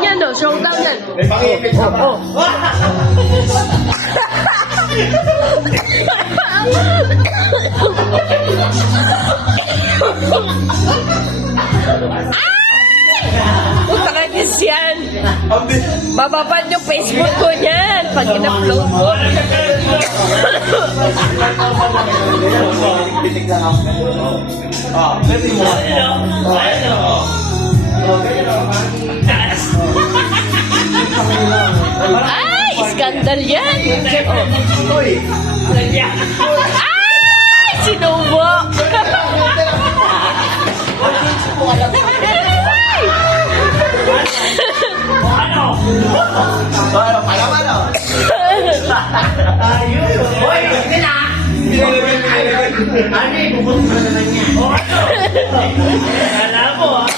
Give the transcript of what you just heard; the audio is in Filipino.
Yan o, showdown yan. May pangipit ka ba? Punta ka guys yan. Bababad yung Facebook ko niyan pag in-upload mo. Pitik lang ako. Ah, pwede mo. Ay, skandal yan. Uy! Ay, sinubo. Ano? Palaman o? Uy! Hindi na! Ano eh? Pupunta na lang yan. Alam mo ah.